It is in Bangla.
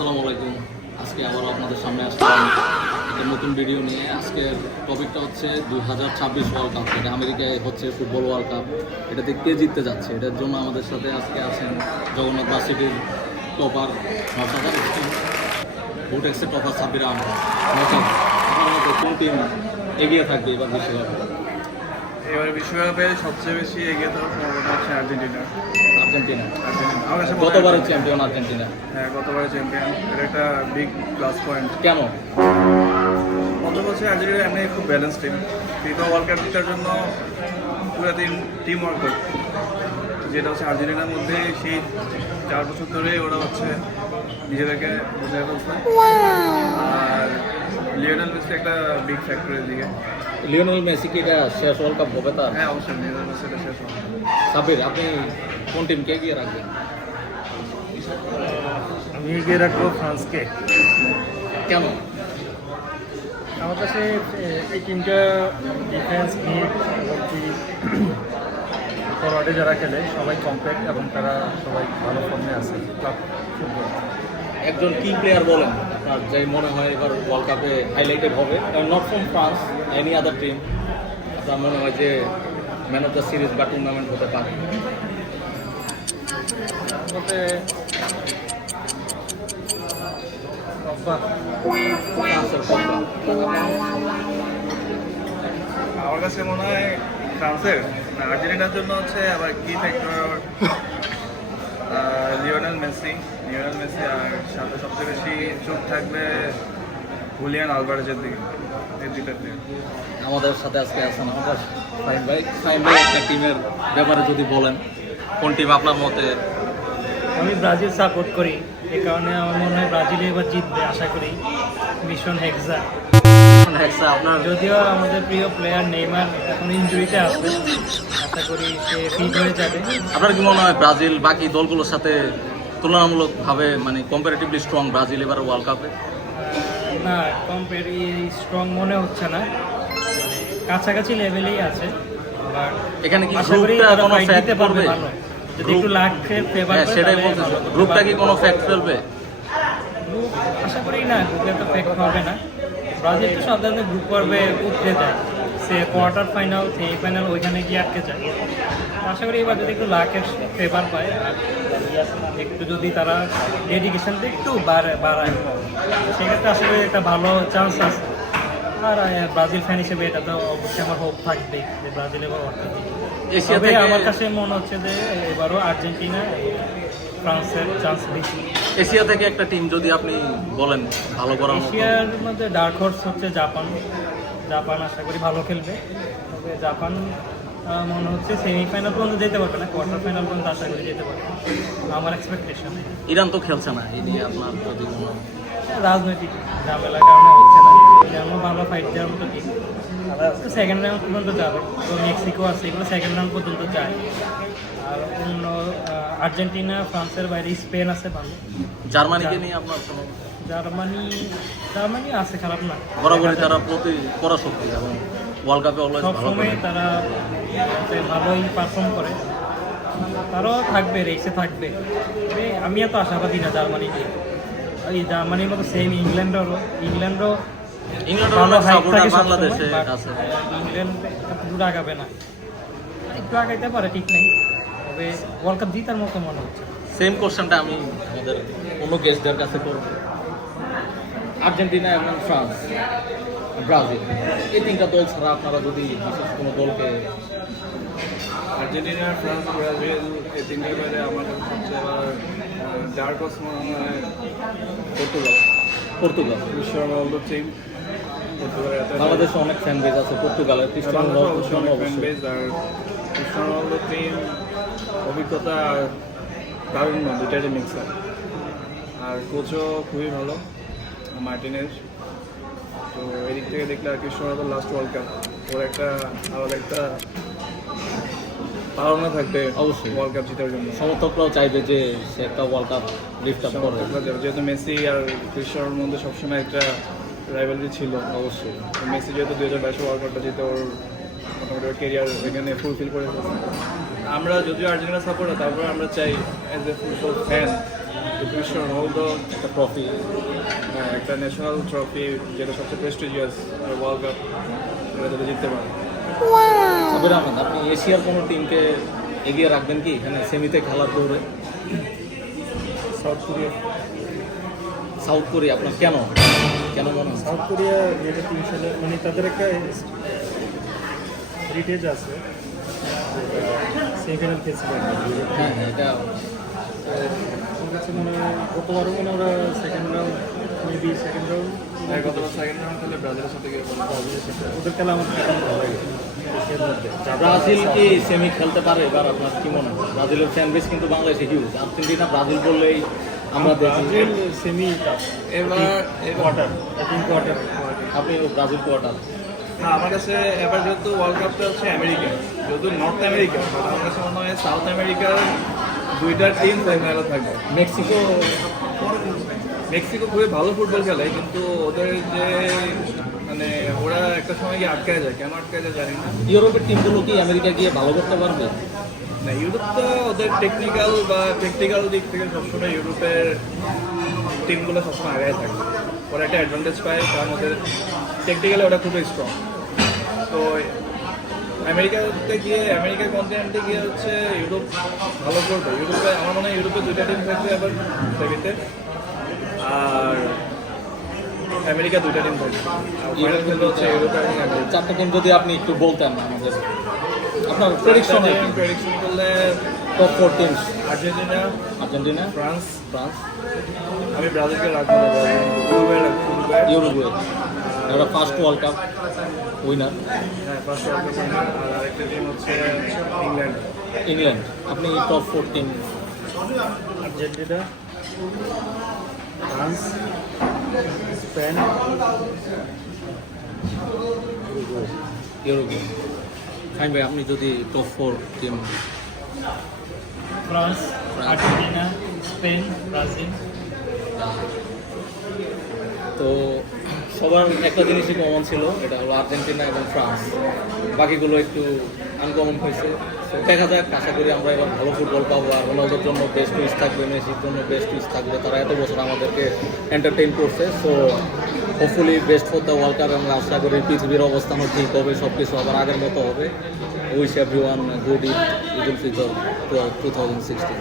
আসসালামু আলাইকুম। আজকে আবার আপনাদের সামনে আসলাম একটা নতুন ভিডিও নিয়ে। আজকের টপিকটা হচ্ছে 2026 ওয়ার্ল্ড কাপ, এটা আমেরিকায় হচ্ছে ফুটবল ওয়ার্ল্ড কাপ। এটাতে কে জিততে যাচ্ছে, এটার জন্য আমাদের সাথে আজকে আছেন জগন্নাথ ভার্সিটির টপার নওশাদ ইসলাম, ভোটেক্সের টপার সাব্বির আহমেদ। নওশাদ, আপনার মতে কোন টিম এগিয়ে থাকবে এবার বিশ্বকাপে? এবারে বিশ্বকাপে সবচেয়ে বেশি এগিয়ে থাকার সম্ভাবনা হচ্ছে আর্জেন্টিনা। আর্জেন্টিনা আমার কাছে মনে হয় গতবারের চ্যাম্পিয়ন আর্জেন্টিনা। হ্যাঁ, গতবারের চ্যাম্পিয়ন, এটা একটা বিগ প্লাস পয়েন্ট। কেন? গত বছর আর্জেন্টিনা এমনি খুব balance team. FIFA world cup জেতার জন্য পুরো টিম ওয়ার্ক করে, যেটা হচ্ছে আর্জেন্টিনার মধ্যে সেই 4 বছর ধরে ওরা হচ্ছে নিজেদেরকে বুঝে ফেলছে। আর লিওনেল মেসি একটা বিগ ফ্যাক্টরের দিকে। লিওনেল মেসি কি এটা শেষ ওয়ার্ল্ড কাপ হবে তার? হ্যাঁ, অবশ্যই লিওনেল মেসি এটা শেষ হবে। সাব্বির, আপনি কোন টিমকে এগিয়ে রাখবেন? আমি এগিয়ে রাখবো ফ্রান্সকে। কেন? আমার কাছে এই টিমটা ডিফেন্স মিড এবং কি ফরওয়ার্ডে যারা খেলে সবাই কম্প্যাক্ট এবং তারা সবাই ভালো ফর্মে আছে ক্লাব ফুটবল। একজন কি প্লেয়ার বলেন আপনার যে মনে হয় এবার ওয়ার্ল্ড কাপে হাইলাইটেড হবে, not from France, any other team, আপনার মনে হয় যে ম্যান অফ দ্য সিরিজ বা টুর্নামেন্ট হতে পারে? মতে ফ্রান্সের পক্ষ। আমার কাছে মনে হয় ফ্রান্সের, আর্জেন্টিনার জন্য হচ্ছে আবার কি ফ্যাক্টর লিওনেল মেসি আর সাথে সবচেয়ে বেশি চোখ থাকবে হুলিয়ান আলভারেজের দিকে, এই দুইটা প্লেয়ার। আমাদের সাথে আজকে আছেন আমাদের ফাহিম ভাই একটা টিমের ব্যাপারে যদি বলেন, কোন টিম আপনার মতে? আমি ব্রাজিল সাপোর্ট করি, এ কারণে আমার মনে হয় ব্রাজিল এবার জিতবে আশা করি। মিশন হেক্সা, আপনার যদিও আমাদের প্রিয় প্লেয়ার নেইমার এখন ইনজুরিতে আছে, আশা করি সে ফিট হয়ে যাবে। আপনার কি মনে হয় ব্রাজিল বাকি দলগুলোর সাথে তুলনামূলকভাবে মানে কম্পারেটিভলি স্ট্রং ব্রাজিল এবার ওয়ার্ল্ড কাপে? না, স্ট্রং মনে হচ্ছে না, মানে কাছাকাছি লেভেলেই আছে। আর এখানে কি আশা করি গ্রুপটা তারা কোনো fight ফ্যাক্ট দিতে পারবে করবে? ভালো। যদি একটু লাখের ফেভার হ্যাঁ, সেটাই বলতেছি, গ্রুপটা কি কোনো ফ্যাক্ট ফেলবে? আশা করি না, গ্রুপে তো ফেক হবে না। ব্রাজিল তো সাধারণত গ্রুপ পর্বে উঠতে যায়, সে কোয়ার্টার ফাইনাল সেমি ফাইনাল ওইখানে গিয়ে আটকে যায়। আশা করি এবার যদি একটু লাখের ফেভার পায় আর একটু যদি তারা ডেডিকেশনটা একটু বাড়ায়, সেক্ষেত্রে আশা করি একটা ভালো চান্স আছে। আর ব্রাজিল ফ্যান হিসেবে এটা তো অবশ্যই আমার হোপ থাকবে যে ব্রাজিল এবার অর্থাৎ এশিয়া তবে থেকে আমার কাছে মনে হচ্ছে যে এবারও আর্জেন্টিনা ফ্রান্সের চান্স বেশি। এশিয়া থেকে একটা টিম যদি আপনি বলেন ভালো করার মতো। এশিয়ার মধ্যে ডার্ক হর্স হচ্ছে জাপান। আশা করি ভালো খেলবে, তবে জাপান মনে হচ্ছে সেমিফাইনাল পর্যন্ত যেতে পারবে না, কোয়ার্টার ফাইনাল পর্যন্ত আশা করি যেতে পারবে আমার এক্সপেকটেশন। ইরান তো খেলছে না, এই নিয়ে আপনার যদি রাজনৈতিক ঝামেলার কারণে হচ্ছে না, যেমন ভালো ফাইট দেওয়ার মতো টিম সেকেন্ড রাউন্ড পর্যন্ত যাবে। তো মেক্সিকো আছে, এগুলো সেকেন্ড রাউন্ড পর্যন্ত যায়। আর অন্য আর্জেন্টিনা ফ্রান্সের বাইরে স্পেন আছে ভালো। জার্মানিকে নিয়ে আপনার কোনো? জার্মানি আছে, খারাপ না, বরাবরই তারা প্রতি পরাশক্তি এবং ওয়ার্ল্ড কাপে অলওয়েজ ভালো সবসময় করে। তারা ভালোই পারফর্ম করে, তারাও থাকবে, রেসে থাকবে। তবে আমি এত আশাবাদী না জার্মানিকে। এই জার্মানির মতো সেম ইংল্যান্ডও ভালো হাইট থাকে সবসময়, বাংলাদেশে but আছে। ইংল্যান্ড এত দূর আগাবে না, একটু আগাইতে পারে ঠিক নেই, তবে ওয়ার্ল্ড কাপ জিতার মতো মনে হচ্ছে। সেম কোশ্চেনটা আমি আমাদের অন্য গেস্টদের কাছে করব। আর্জেন্টিনা এবং ফ্রান্স, ব্রাজিল, এই তিনটা দল ছাড়া আপনারা যদি বিশেষ কোনো দলকে? আর্জেন্টিনা, ফ্রান্স, ব্রাজিল, এই তিনটার বাইরে আমার কাছে সবচেয়ে এবার ডার্ক হর্স মনে হয় পর্তুগাল। Cristiano Ronaldo team. পর্তুগালের বাংলাদেশে অনেক ফ্যান বেজ আছে পর্তুগালের, ক্রিস্টিয়ানো রোনালদোর জন্য ফ্যান অবশ্যই। বেস। আর ক্রিস্টিয়ানো রোনালদো টিম অভিজ্ঞতা দারুণ, দুইটারই মিক্সার। আর কোচও খুবই ভালো, মার্টিনেজ। তো এদিক থেকে দেখলে আর Cristiano Ronaldo last world cup, ওর একটা আলাদা একটা পাওনা থাকবে অবশ্যই। ওয়ার্ল্ড কাপ জেতার জন্য। সমর্থকরাও চাইবে যে সে একটা ওয়ার্ল্ড কাপ লিফট আপ করে। যেহেতু মেসি আর ক্রিস্টিয়ানোর মধ্যে সবসময় একটা রাইভালরি ছিল, অবশ্যই তো মেসি যেহেতু 2022 ওয়ার্ল্ড কাপটা জিতে ওর মোটামুটি ওর কেরিয়ার এখানে ফুলফিল করে ফেলছে। আমরা যদিও আর্জেন্টিনা সাপোর্টার, তারপরে আমরা চাই as a football fan Cristiano Ronaldo একটা ট্রফি। একটা ন্যাশনাল ট্রফি যেটা সবচেয়ে প্রেস্টিজিয়াস ওয়ার্ল্ড কাপ, এটা যাতে জিততে পারে। সাবির আহমেদ, আপনি এশিয়ার কোনো টিমকে এগিয়ে রাখবেন কি এখানে সেমিতে খেলার দৌড়ে? South Korea. সাউথ কোরিয়া আপনার কেন কেন মনে হয়? সাউথ কোরিয়া 2003 সালে মানে তাদের একটা হেরিটেজ আছে, সেমিফাইনাল খেলছিল। হ্যাঁ হ্যাঁ, এটা আমার কাছে মনে হয় গতবারও মনে হয় ওরা second round, maybe second round গত সেকেন্ড রাউন্ড খেলে ব্রাজিলের সাথে গিয়ে ওদের খেলা আমার খেলা ভালো লাগে এশিয়ার মধ্যে। ব্রাজিল কি সেমি খেলতে পারে এবার? আপনার কি মনে হয়? ব্রাজিলের ফ্যান বেস কিন্তু বাংলাদেশে হিউজ। আর্জেন্টিনা ব্রাজিল বললেই আমরা দেখি। ব্রাজিল সেমি এবার কোয়ার্টার, আই থিঙ্ক কোয়ার্টার। আপনি ব্রাজিল কোয়ার্টার। না, আমার কাছে এবার যেহেতু ওয়ার্ল্ড কাপটা হচ্ছে আমেরিকা, যেহেতু নর্থ আমেরিকা, আমার কাছে মনে হয় সাউথ আমেরিকার দুইটা টিম সেমিফাইনালে থাকবে। মেক্সিকো মেক্সিকো খুবই ভালো ফুটবল খেলে, কিন্তু ওদের যে মানে ওরা একটা সময় গিয়ে আটকায় যায়, কেন আটকায় যায় জানি না। ইউরোপের টিমগুলো কি আমেরিকা গিয়ে ভালো করতে পারবে? না, ইউরোপ তো ওদের টেকনিক্যাল বা প্র্যাকটিক্যাল দিক থেকে সবসময় ইউরোপের টিমগুলো সবসময় আগে থাকে। ওরা একটা অ্যাডভান্টেজ পায়, কারণ ওদের টেকনিক্যালি ওরা খুবই স্ট্রং। তো আমেরিকাতে গিয়ে, আমেরিকার কন্টিনেন্টে গিয়ে হচ্ছে ইউরোপ ভালো করবে। ইউরোপে আমার মনে হয় ইউরোপে দুইটা টিম থাকবে এবার সেকেন্ডে, আর আমেরিকা দুইটা টিম থাকবে। ফাইনাল খেলবে হচ্ছে ইউরোপ এবং আমেরিকা। চারটা টিম যদি আপনি একটু বলতেন আমাদের, আপনার প্রেডিকশন প্রেডিকশন করলে top 4 teams. Argentina, Argentina, France, France, আমি ব্রাজিলকে রাখবো, উরুগুয়ে রাখবো, ইউরুগুয়ে। এরা ফার্স্ট ওয়ার্ল্ড কাপ উইনার। হ্যাঁ, ফার্স্ট ওয়ার্ল্ড কাপ উইনার। আর আরেকটা টিম হচ্ছে ইংল্যান্ড। ইংল্যান্ড। আপনি top 4 team. Argentina, France, Spain, Uruguay. Fine ভাই, আপনি যদি top 4 team. France, Argentina, Spain, Brazil. তো সবার একটা জিনিসই কমন ছিল, এটা হলো আর্জেন্টিনা এবং ফ্রান্স। বাকিগুলো একটু আনকমন হয়েছে। তো দেখা যাক, আশা করি আমরা এবার ভালো ফুটবল পাবো। আর রোনালদোর জন্য বেস্ট উইশ থাকবে, মেসির জন্য বেস্ট উইশ থাকবে। তারা এত বছর আমাদেরকে এন্টারটেইন করছে। So hopefully best for the world cup. আমরা আশা করি পৃথিবীর অবস্থানও ঠিক হবে, সব কিছু আবার আগের মতো হবে। Wish everyone good Eid ul Fitr 2016।